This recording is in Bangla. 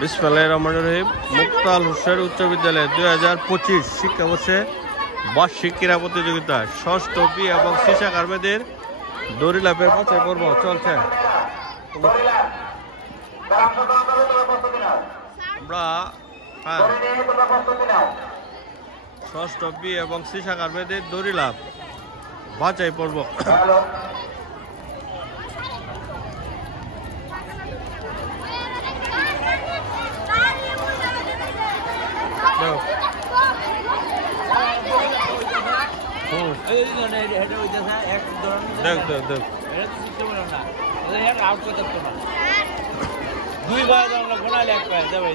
বিসমিল্লাহির রহমানির রহিম। মুক্তাল হোসেন উচ্চ বিদ্যালয় 2025 শিক্ষাবর্ষে বার্ষিক ক্রীড়া প্রতিযোগিতা ষষ্ঠ বি এবং সি শাখার মেয়েদের দড়ি লাফের বাছাই পর্ব চলছে। আমরা ষষ্ঠ বি এবং সি শাখার মেয়েদের দড়ি লাফ বাছাই পর্ব। দুই ভাই আমরা গোনালে এক পায়ে যাবে।